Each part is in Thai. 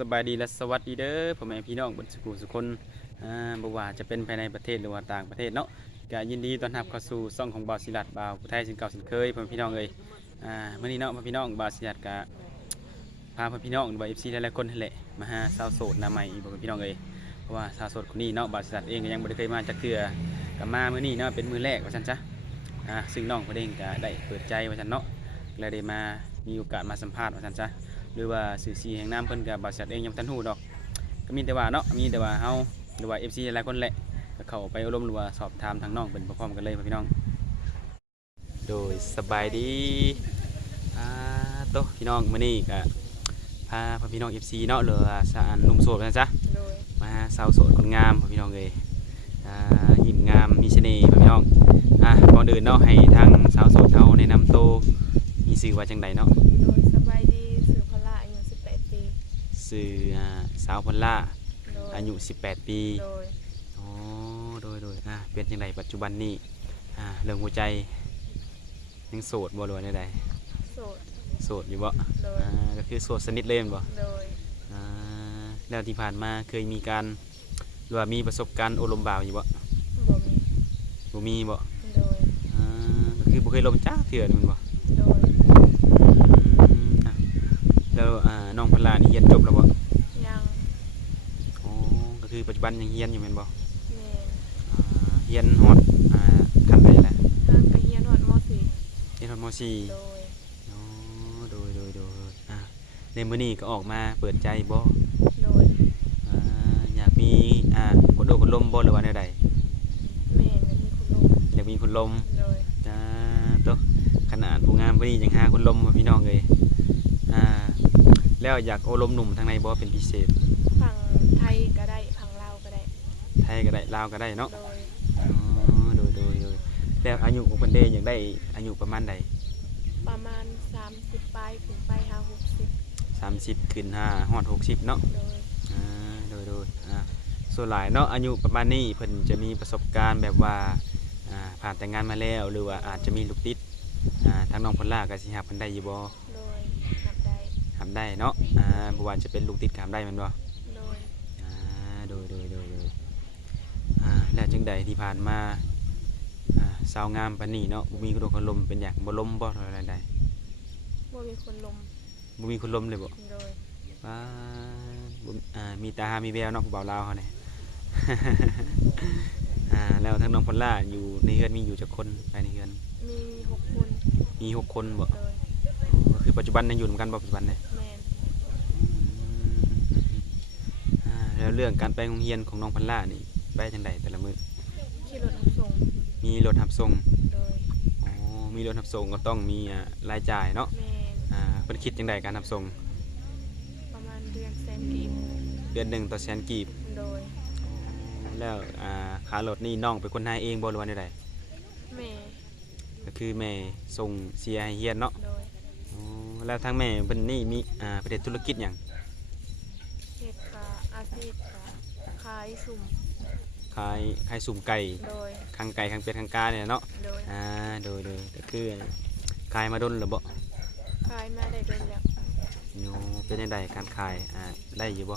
บสบายดีและสวัสดีเด้อพ่อแม่พี่น้องบนสกูสุคนอ่าบ่ว่าจะเป็นภายในประเทศหรือว่าต่างประเทศเนาะก็ยินดีต้อนรับเข้าสู่ช่องของบ่าวศิลัดบ่าวผู้ไทยสินเก่าสินเคยพ่อแม่พี่น้องเอ้ยอ่ามื้อนี้เนาะพ่อพี่น้องบ่าวศิลัดก็พาพ่อพี่น้องหรือว่า FC หลายๆคนนั่นแหละมาหาสาวโสดหน้าใหม่อีกพ่อแม่พี่น้องเอ้ยเพราะว่าสาวโสดคนนี้เนาะบ่าวศิลัดเองก็ยังบ่ได้เคยมาจักเทื่อก็มามื้อนี้เนาะเป็นมื้อแรกว่าซั่นจ้ะอ่าซึ่งน้องเพิ่นเองก็ได้เปิดใจว่าซั่นเนาะเลยได้มามีโอกาสมาสัมภาษณ์ว่าซั่นจ้ะ หรือว่าสื่อสีแห่งน้ำเพิ่นกับบริษัทเองยังทันหูดอก ก็มีแต่ว่าเนาะมีแต่ว่าเฮาหรือว่า FC หลายคนแหละก็เข้าไปอบรมหรือว่าสอบถามทางน้องเป็นพร้อมกันเลยพี่น้อง โดยสบายดีอ่าโตพี่น้องมื้อนี้ก็พาพ่อพี่น้อง FC เนาะหรือสานหนุ่มโสดนะจ๊ะมาสาวโสดคนงามพ่อพี่น้องเอ้ยอ่ายิ้มงามมีเสน่ห์พ่อพี่น้องอะก่อนอื่นเนาะให้ทางสาวโสดเฮาแนะนำตัวมีชื่อว่าจังไดเนาะโดยสบายดีสื่อพละอายุ18 ปี ชื่ออ่าสาวพลล่าโดยอายุ 18 ปีโดยอ๋อโดยโดยอ่าเป็นยังไงปัจจุบันนี้อ่าเรื่องหัวใจยังโสดบ่หรือว่าใดโสดๆโสดอยู่บ่โดยอ่าก็คือโสดสนิทเลยแม่นบ่ โดยอ่าแล้วที่ผ่านมาเคยมีการหรือว่ามีประสบการณ์โอลมบ่าวอยู่บ่บ่มีบ่มีบ่โดยอ่าก็คือบ่เคยลมจ้าเถื่อนี่แมันบ่โดยอืมอะแล้วอ่าน้องพลานี่เรียนจบแล้วบ่ ยัง อ๋อ ก็คือปัจจุ บันยังเรียนอยู่แม่นบ่แม่นอ่าเรียนฮอดอ่าขั้นใดแหละห้างกะเฮียนฮอดมเรียนฮอดม .4 .4 โดยอ๋อโดยโดยโดยอะในมื้อนี้ก็ออกมาเปิดใจบ่โดยอ่าอยากมีอ่าคนโดคนลมบ่หรือว่าแนวใดแม่นมีคุณลุงอยากมีคนลม โดยจ้าตัวขนาดผู้งามบ่นี้ยังหาคนลมมาพี่น้องเลยอ่า แล้วอยากโอลมหนุ่มทางในบ่เป็นพิเศษ ฝั่งไทยก็ได้ฝั่งลาวก็ ได้ไทยก็ได้ลาวก็ได้เนาะโดยอ๋อโดยโดยโดยแล้วอายุของเพิ่นเด้อยากได้อายุประมาณใดประมาณ 30ปลายถึงไปหา60 30 ขึ้น5ฮอด60เนาะ โดยอ่าโดยโดยอ่าส่วนหลายเนาะอายุประมาณนี้เพิ่นจะมีประสบการณ์แบบว่าอ่าผ่านแต่งงานมาแล้วหรือว่าอาจจะมีลูกติดอ่าทางน้องพลล่าก็สิรับเพิ่นได้อยู่บ่โดยนับได้ทำได้เนาะอ่าบ่ว่าจะเป็นลูกติดก็ทำได้แม่นบ่โดยอ่าโดยโดยโดยโดยอ่า แล้วจังใดที่ผ่านมาอ่าสาวงามปานนี้เนาะบ่มีคนคนลมเป็นหยังบ่ลมบ่อะไรใดบ่มีคนลมบ่มีคนลมเลยบ่โดยว้าบ่อ่ามีตามีแววเนาะผู้บ่าวลาวเขาเนี่ยอ่าแล้วทั้งน้องพอลล่าอยู่ในเฮือนมีอยู่จักคนภายในเฮือนมีหกคนมีหกคนบ่โดยก็คือปัจจุบันยังอยู่นำกันบ่ปัจจุบันเนี่ยแม่นอ่าแล้วเรื่องการไปโรงเรียนของน้องพอลล่านี่ ไปจังไดแต่ละมื้อขี่รถรับส่งมีรถรับส่งโดยอ๋อมีรถรับส่งก็ต้องมีอ่ารายจ่ายเนาะแม่นอ่าเพิ่นคิดจังไดการรับส่งประมาณเดือนแสนกีบเดือนหนึงต่อแสนกีบ โดยแล้วอ่าค่ารถนี่น้องเป็นคนหาเองบ่หรือว่าใดแม่ก็คือแม่ส่งเสียให้เฮียนเนาะโดยอ๋อแล้วทางแม่เพิ่นนี่มีอ่าประเทศธุรกิจหยังเฮ็ดกะอาชีพกะขายสุ่ม ขายขายสุ่มไก่โดยข้างไก่ข้างเป็ดข้างกาเนี่ยเนาะโดยอ่าโดยโดยก็คือขายมาดนหรือบ่ขายมาได้เดือนแล้วโยเป็นจังไดการขายอ่าได้อยู่บ่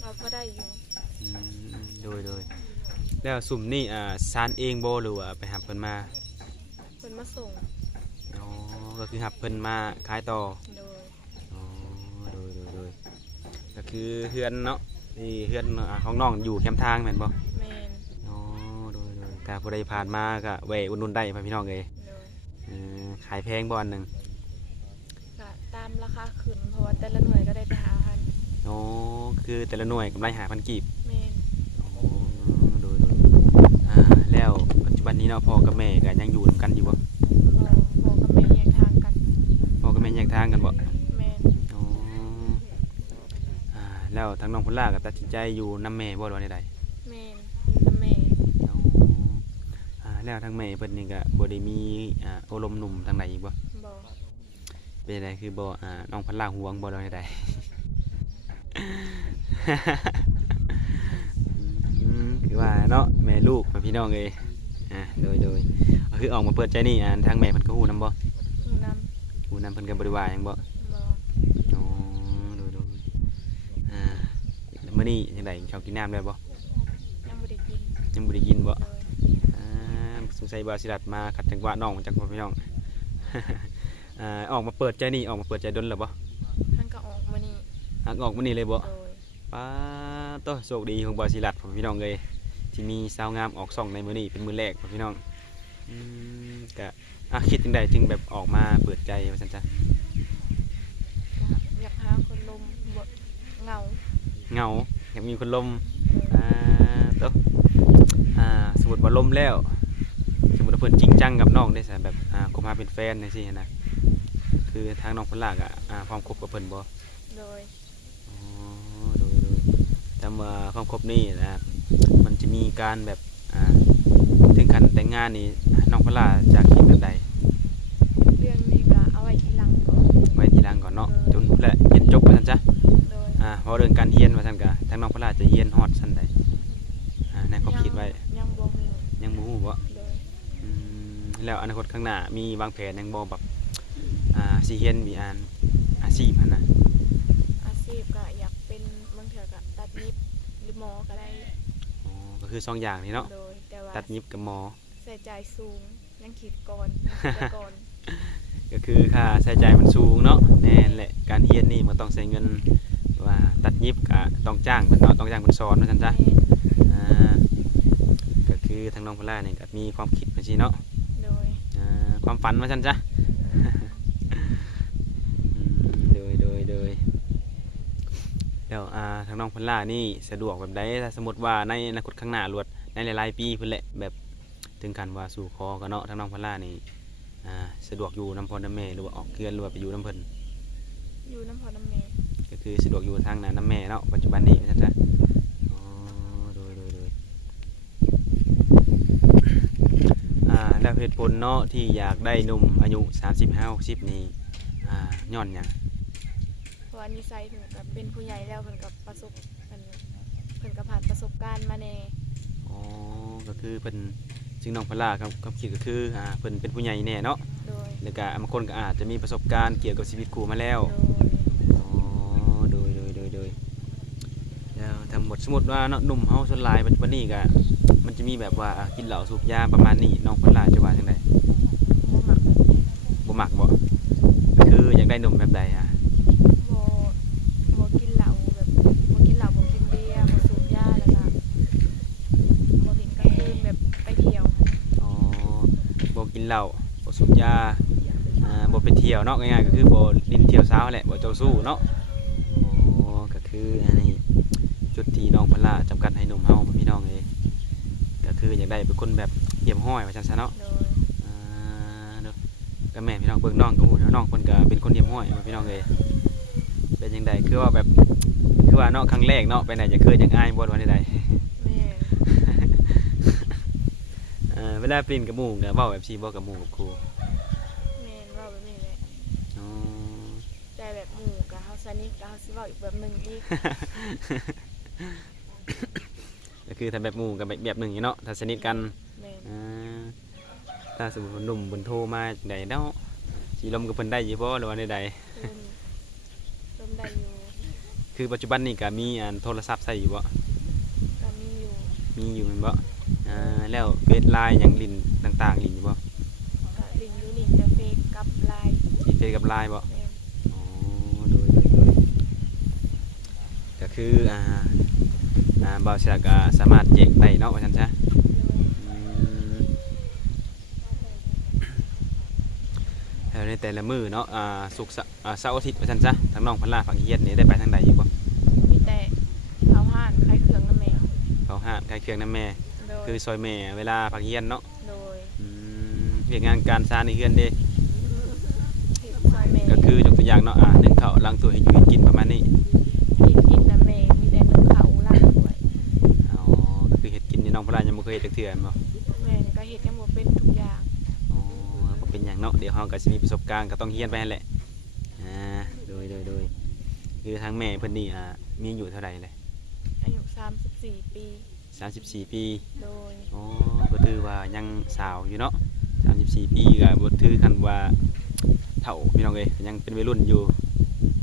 เราก็ได้อยู่อืมโดยโดยแล้วสุ่มนี่อ่าซานเองบ่หรือว่าไปหับเพิ่นมาเพิ่นมาส่งอ๋อก็คือหับเพิ่นมาขายต่อโดยอ๋อโดยโดยโดยก็คือเฮือนเนาะนี่เฮือนอ่าของน้องอยู่แคมป์ทางแม่นบ่แม่นอ๋อ โดยโดยการผู้ใดผ่านมาก็แวะอุดหนุนได้พ่อพี่น้องเอ้ยโดยเออขายแพงบ่อันหนึงกะตามราคาขึ้นเพราะว่าแต่ละหน่วยก็ได้ไปหาพันอ๋อคือแต่ละหน่วยกำไรหาพันกีบแม่นอ๋อโดยโดยอ่าแล้วปัจจุบันนี้เนาะพ่อกับแม่ก็ยังอยู่นำกันอยู่บ่บ่พ่อกับแม่แยกทางกันพ่อกับแม่แยกทางกันบ่แม่นอ๋ออ่าแล้วทางน้องพลล่าก็ตัดสินใจอยู่นํแม่บ่หรือว่าใด แม่นอยู่กับแม่ ๆอ๋ออ่า แล้วทางแม่เพิ่นนี่ก็บ่ได้มีอ่าอบรมหนุ่มทางใดอีกบ่บ่เป็นไดคือบ่อ่าน้องพลล่าห่วงบ่หรือว่าใดๆอืมคือว่าเนาะแม่ลูกพ่อพี่น้องเอ้ยอ่าโดยโดยก็คือออกมาเปิดใจนี่อ่าทางแม่เพิ่นก็ฮู้นํบ่อยู่นำฮู้นํเพิ่นก็บ่ได้ว่าหยังบ่บ่อ๋อโดยโดยมื้อนี้จังไดกินข้าวกินน้ำได้บ่ยังบ่ได้กินยังบ่ได้กินบ่โดยอ่า สงสัยบาสิรัดมาขัดจังหวะน้องจากพ่อพี่น้องอ่าออกมาเปิดใจนี่ออกมาเปิดใจดนแล้วบ่ท่านก็ออกมานี่อะออกมื้อนี้เลยบ่โดยป้าโตโชคดีของบาสิรัดพ่อพี่น้องเลยที่มีสาวงามออกส่องในมื้อนี้เป็นมื้อแรกพ่อพี่น้องอืมก็อะคิดจังไดจึงแบบออกมาเปิดใจว่าซั่นจ้ะก็อยากหาคนลมบ่เหงาเหงาอยากมีคนลมโดยอ่าโตอ่าสมมุติว่าลมแล้วสมมุติว่า เพิ่นจริงจังกับน้องได้ซะแบบอ่าคบหาเป็นแฟนจังซี่นะคือทางน้องเพิ่นลากอะอ่าพร้อมคบกับเพิ่นบ่โดยอ๋อโดยโดยแต่ว่าความครบนี่นะมันจะมีการแบบอ่าถึงขั้นแต่งงานนี่น้องพลาจะคิดแบบใดเรื่องนี้ก็เอาไว้ทีหลังก่อน ไว้ทีหลังก่อนเนาะเออจนแหละเรียนจบว่าซั่นจ้ะโดยอ่าเพราะเรื่องการเรียนว่าซั่นก็ทางน้องพลาจะเรียนฮอดซั่นใดอ่าในความคิดไว้ ยังบ่มี ยังบ่ฮู้บ่ โดย อืม แล้วอนาคตข้างหน้ามีวางแผนหยังบ่แบบอ่าสิเรียนมีอ่านอาชีพหั่นน่ะอาชีพก็อยากเป็นบางเทื่อก็ตัดเย็บหรือหมอก็ได้อ๋อก็คือสองอย่างนี่เนาะโดย แต่ว่าตัดยิบกับหมอ ใส่ใจายสูงยังคิดก่อนยังคิดแต่ก่อน ก็คือค่าใช้จ่ายมันสูงเนาะแน่นแหละการเรียนนี่มันต้องใช้เงินว่าตัดยิบก็ต้องจ้างเพิ่นเนาะต้องจ้างเพิ่นสอนว่าซั่นจ้ะแม่นอ่าก็คือทางน้องพลาเนี่ยก็มีความคิดจังซี่เนาะโดยอ่า ความฝันว่าซั่นจ้ะอืมโดยโดยโดยแล้วอ่าทางน้องพลานี่สะดวกแบบใดถ้าสมมุติว่าในอนาคตข้างหน้ารวดในหลายๆปีพุ่นแหละแบบถึงกันว่าสู่คอกันเนาะทางน้องพลานี่อ่าสะดวกอยู่น้ำพอน้ำแม่หรือว่าออกเคือนหรือว่าไปอยู่น้ำเพิ่นอยู่น้ำพอน้ำเมย์ก็คือสะดวกอยู่ทางนั้นน้ำแม่เนาะปัจจุบันนี้นะจ๊ะอ๋อโดยโดยโดยอ่าแล้ว เหตุผลเนาะที่อยากได้หนุ่มอายุ 35 60นี้อ่าย้อนหยังเพราะว่านิสัยเพิ่นกับเป็นผู้ใหญ่แล้วเพิ่นกับประสบเพิ่นเพิ่นกับผ่านประสบการณ์มาแน่อ๋อก็คือเพิ่นซึ่งน้องพลาครับความคิดก็คืออ่าเพิ่นเป็นผู้ใหญ่แน่เนาะโดยแล้วก็บางคนก็อาจจะมีประสบการณ์เกี่ยวกับชีวิตครูมาแล้ว โดยอ๋อโดยโดยโดยโดยแล้วทั้งหมดสมมติว่าเนาะหนุ่มเฮาส่วนหลายปัจจุบันนี้ก็ มันจะมีแบบว่าอะกินเหล้าสูบยาประมาณนี้น้องพลาจะว่าจังไดบ่มักแบบนี้บ่มักบ่คืออยากได้หนุ่มแบบใดอะบ่บ่กินเหล้าแบบบ่กินเหล้าบ่กินเบียร์บ่สูบยาแล้วก็บ่เล่นกลางคืนแบบไปเที่ยวอ๋อบ่กินเหล้าบ่สูบยาอ่าบ่ไปเที่ยวเนาะง่ายๆก็คือบ่ดินเที่ยวเช้าแหละบ่เจ้าสู้เนาะอ๋อก็คืออันนี้จุดที่น้องพลาจำกัดให้หนุ่มเฮาพี่น้องเอง ก็คืออยากได้เป็นคนแบบเยี่ยมห้อยว่าซั่นซะเนาะโดยอ่าเนอะก็แม่นพี่น้องเบิ่งน้องก็ฮู้แล้วน้องเพิ่นก็เป็นคนเยี่ยมห้อยว่าพี่น้องเอ้ยเป็นจังไดคือว่าแบบคือว่าเนาะครั้งแรกเนาะไปไหนจะเคยจังอายบ่ว่าใดแม่ๆเอ่อเวลาปริ้นกับหมู่ก็เว้าแบบซี่บ่กับหมู่กับครูแม่นเว้าแบบนี้แหละอ๋อ แต่แบบหมู่กับเฮาสนิทกับเฮาสิเว้าอีกแบบหนึงอีกก็ คือถ้าแบบหมู่กับแบบแบบหนึงอยู่เนาะถ้าสนิทกันแม่นอ่าถ้าสมมุติว่าหนุ่มเพิ่นโทรมาจังไดเนาะสิลมกับเพิ่นได้อยู่บ่หรือว่าใดเพิ่นเพิ่นได้อยู่ๆคือปัจจุบันนี่ก็มีอันโทรศัพท์ใช้อยู่บ่ก็มีอยู่มีอยู่แม่นบ่อ่าแล้วเฟซไลน์หยังลิ้นต่างๆลิ้นอยู่บ่ก็ลิงก์อยู่นี่แต่เฟซกับไลน์มีเฟซกับไลน์บ่ แม่นอ๋อโดยโดยโดยก็คืออ่าอ่า บ่าวชาก็สามารถแจ้งได้เนาะว่าซั่นซะอืมแล้วในแต่ละมื้อเนาะอ่าศุกร์เสาร์อ่าเสาร์อาทิตย์ว่าซั่นซะทางน้องพันลาฝั่งเฮียนนี่ได้ไปทางใดอยู่บ่มีแต่เอาห้านขายเครื่องน้ำแม่เขาห้ามขายเครื่องนํแม่ โดยคือซอยแม่เวลาฝั่งเฮียนเนาะโดยอืมเฮ็ดงานการสร้างในเฮือนเด้เฮ็ดซอยแม่ก็คือยกตัวอย่างเนาะอ่านึ่งข้าวล้างถ้วยให้อยู่ให้กินประมาณนี้ เฮ็ดกินน้ำแม่มีแต่นึ่งข้าวล้างถ้วย อ๋อก็คือเฮ็ดกินนี่น้องพลายัง บ่เคยเฮ็ดจักเทื่อแม่นบ่แม่นี่ก็เฮ็ดยังบ่เป็นทุกอย่างอ๋อบ่เป็นหยังเนาะเดี๋ยวเฮาก็สิมีประสบการณ์ก็ต้องเรียนไปนั่นแหละอ่าโดยโดยโดยคือทางแม่เพิ่นนี่อ่ามีอายุเท่าไหร่เลยอายุ34 ปี 34 ปีโดยอ๋อก็ถือว่ายังสาวอยู่เนาะ34 ปีก็บ่ถือคันว่าเฒ่าพี่น้องเอ้ยยังเป็นวัยรุ่นอยู่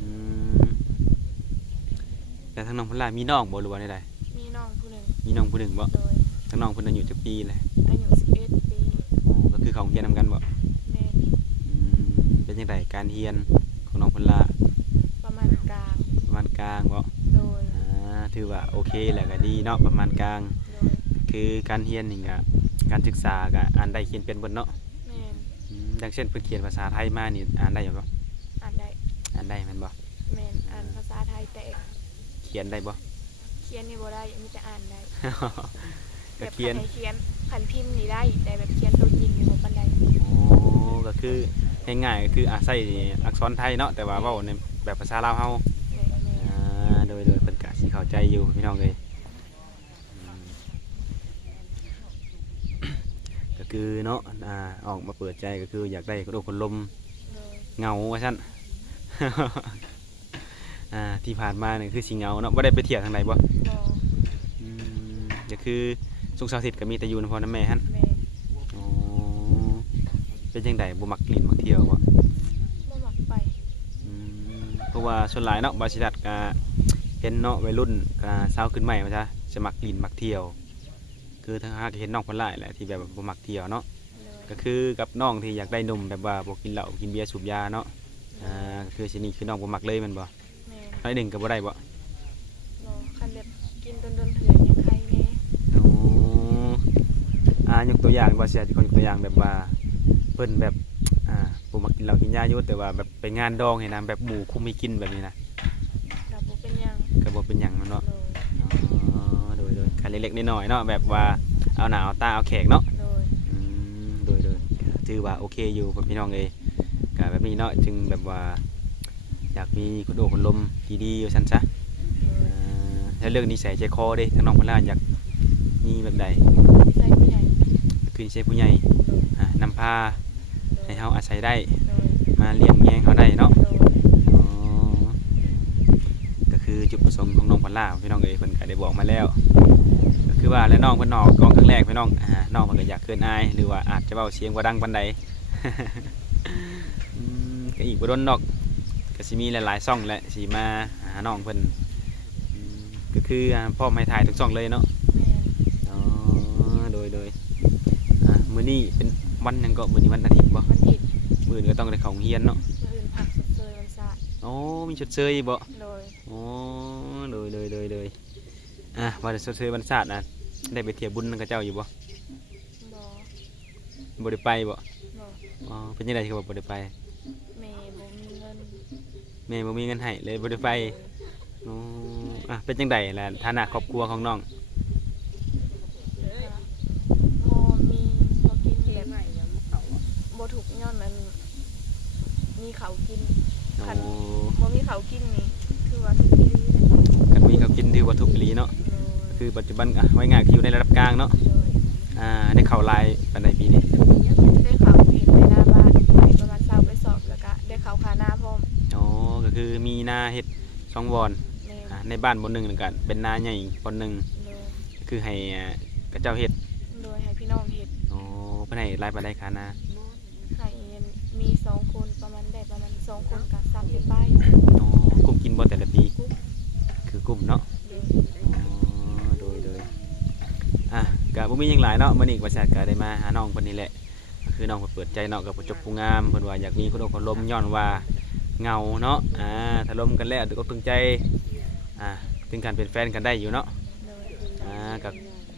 อืมแต่แล้วทั้งน้องพุ่นล่ะมีน้องบ่หรือว่าใดมีน้องผู้หนึ่งๆมีน้องผู้หนึ่งบ่โดย ทั้งน้องเพิ่นอายุจักปีแหละอายุ11ปีโอ้ก็คือเขาโรงเรียนนำกันบ่แม่นอืมเป็นจังไดการเรียนของน้องพุ่นล่ะประมาณกลางประมาณกลางบ่โดยอ่าถือว่าโอเคแหละก็ดีเนาะประมาณกลาง โดยคือการเรียนนี่ก็การศึกษาก็อ่านได้เขียนเป็นเบิดเนาะแม่นอืมดังเช่นเพิ่นเขียนภาษาไทยมานี่อ่านได้อยู่บ่อ่านได้อ่านได้แม่นบ่แม่นอ่านภาษาไทยแต่เขียนได้บ่เขียนนี่บ่ได้มีแต่อ่านได้ ก็แบบเขียนคัให้เขียนคันพิมพ์นี่ได้แต่แบบเขียนตัวจริงนี่บ่ปานใดอ๋อก็คือง่ายๆก็คืออาศัยอักษรไทยเนาะแต่ว่าเว้าในแบบภาษาลาวเฮาแม่นแม่นอ่าโดยโดยเพิ่นก็สิเข้าใจอยู่พี่น้องเอ้ยอืมก็คือเนาะอ่าออกมาเปิดใจก็คืออยากได้คนโอคนลมโดยเหงาว่าซั่นอ่าที่ผ่านมาเนี่ยคือสิเหงาเนาะบ่ได้ไปเที่ยวทางใดบ่บ่อืมก็คือ สุขเสาร์อาทิตย์ก็มีแต่อยู่นำพ่อนำแม่หั่นแม่นอ๋อเป็นจังไดบ่มักกลิ่นมักเที่ยวบ่บ่มักไปอืมเพราะว่าส่วนหลายเนาะบาสิดัดก็เห็นเนาะวัยรุ่นก็สาวขึ้นใหม่ว่าซะจะมักกลิ่นมักเที่ยว คือถ้าหากเห็นน้องเพิ่นหลายแหละที่แบบบ่มักเที่ยวเนาะโดยก็คือกับน้องที่อยากได้หนุ่มแบบว่าบ่กินเหล้ากินเบียร์สูบยาเนาะ อ่าก็คือสินี่คือน้องบ่มักเลยแมันบ่แม่นน้อยหนึ่งก็บ่ได้บ่ บ่คันแบบกินโดนๆเถื่อยังใครแน่ อ๋อ อ่ายกตัวอย่างบ่เสียที่คนยกตัวอย่างแบบว่าเพิ่นแบบอ่าบ่มักกินเหล้ากินยาอยู่แต่ว่าแบบไปงานดองให้นะแบบหมู่คุมให้กินแบบนี้นะก็บ่เป็นหยังก็บ่เป็นหยังแมันเนาะโดยอ๋อโดยโดยการเล็กๆน้อยๆเนาะแบบว่าเอาหน้าเอาตาเอาแขกเนาะโดยอืมโดยโดยก็ถือว่าโอเคอยู่กับพี่น้องเอยก็แบบนี้เนาะจึงแบบว่า อยากมีคนโอ้คนลมดีๆอยู่ซั่นซะโดยอ่าแล้วเรื่องนิสัยใจคอเด้ทั้งน้องพนล่าอยากมีแบบใดนิสัยผู้ใหญ่ คือนิสัยผู้ใหญ่โดยอ่านำพาโดยให้เฮาอาศัยได้โดยมาเลี้ยงแยงเขาได้เนาะโดยอ๋อก็คือจุดประสงค์ของน้องพนล่าพี่น้องเอยเพิ่นก็ได้บอกมาแล้ว ก็คือว่าแล้วน้องเพิ่นนอกกองครั้งแรกพี่น้องอ่าน้องเพิ่นก็อยากเกินอายหรือว่าอาจจะเว้าเสียงบ่ดังปานใด อืมก็อีกบ่โดนดอกก็สิมีหลายๆช่องแหละสิมาหาน้องเพิ่นอืมก็คืออ่าพร้อมให้ถ่ายทุกช่องเลยเนาะ แม่น อ๋อโดยโดยอ่า มื้อนี้เป็นวันหยังก็มื้อนี้วันอาทิตย์บ่วันผิดมื้ออื่นก็ต้องได้เข้าโรงเรียนเนาะมื้ออื่นพักสุดเซยวันศาสตร์อ๋อมีชดเชยบ่โดยอ๋อโดยโดยโดยโดยอะว่าแต่ชดเชยวันศาสตร์น่ะได้ไปเที่ยวบุญนำกับเจ้าอยู่บ่บ่บ่ได้ไปบ่บ่อ๋อเป็นยังไงคือว่าบ่ได้ไปแม่บ่มีเงินแม่บ่มีเงินให้เลยบ่ได้ไปอ๋ออะเป็นจังไดล่ะฐานะครอบครัวของน้อง พอมีพอกินแบบบ่ถูกย้อนนั้น มีเขาวกินอ๋อคันบ่มีเขาวกินนี่คือว่าทุกที่เลยคันมีเขาวกินถือว่าทุกข์อีหลีเนาะโดยคือปัจจุบันอะไว้ง่ายคืออยู่ในระดับกลางเนาะโดยอ่าได้เข้าลายปานใดปีนี้ได้เขาวเห็นในหน้าบ้านไปประมาณ20ไปสอบแล้วก็ได้เขาวคาหน้าพร้อมอ๋อก็คือมีนาเฮ็ดสองวอนแม่อ่าในบ้านบนหนึงแล้วกันเป็นนาใหญ่บนหนึงโดยก็คือให้อ่ากับเจ้าเฮ็ดโดยให้พี่น้องเฮ็ด อ๋อเพิ่นให้รายปานใดคานาให้มีสองคนประมาณ องคนกับ30ไปอ๋อกลุ่มกินบ่แต่ละปี คือกลุ่มเนาะโดยโดยอะก็บ่มียังหลายเนาะมื้อนี้บริษัทก็ได้มาหาน้องเพิ่นนี่แหละ คือน้องเพิ่นเปิดใจเนาะกับผู้จบผู้งามเพิ่นว่าอยากมีคนอกคนลมย้อนว่าเงาเนาะอ่าถ้าลมกันแล้วตึกอกตึงใจอ่าถึงการเป็นแฟนกันได้อยู่เนาะอ่าก็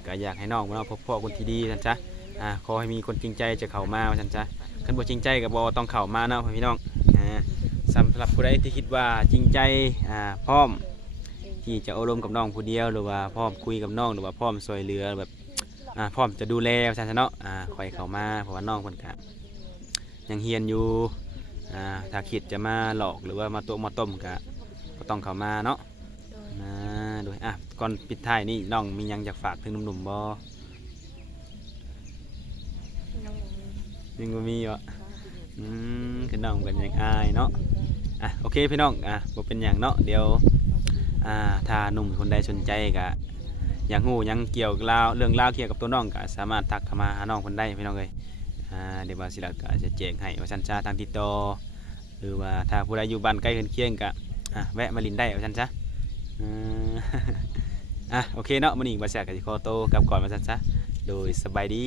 ก็อยากให้น้องเนาะพบพ่อคนที่ดีซั่นซะอ่าขอให้มีคนจริงใจจะเข้ามาว่าซั่นซะคันบ่จริงใจก็บ่ต้องเข้ามาเนาะพี่น้อง สำหรับผู้ใดที่คิดว่าจริงใจอ่าพร้อมที่จะอบรมกับน้องผู้เดียวหรือว่าพร้อมคุยกับน้องหรือว่าพร้อมช่วยเหลือแบบอ่าพร้อมจะดูแลว่าซั่นะเนาะอ่าคอยเข้ามาเพราะว่าน้องเพิ่นก็ยังเฮียนอยู่อ่าถ้าคิดจะมาหลอกหรือว่ามาตัวมาต้มก็ก็ต้องเข้ามาเนาะโดยอ่าโดยอะก่อนปิดท้ายนี่น้องมียังอยากฝากถึงหนุ่มๆบ่น้องบ่มียังบ่มีบ่อืมคือน้องกันยังอายเนาะ อะโอเคพี่น้องอะบ่เป็นหยังเนาะเดี๋ยวอ่าถ้าหนุ่มคนใดสนใจก็อยากรู้หยังเกี่ยวกับราวเรื่องราวเกี่ยวกับตัวน้องก็สามารถทักเข้ามาหาน้องคนได้พี่น้องเอ้ยอ่าเดี๋ยวว่าสิลักก็จะแจ้งให้ว่าซั่นซะทางติดต่อหรือว่าถ้าผู้ใดอยู่บ้านใกล้เคียงก็อะแวะมาลินได้ว่าซั่นซะอ่าอะโอเคเนาะมื้อนี้บ่แซ่ก็สิขอโตกลับก่อนมาซั่นซะโดยสบายดี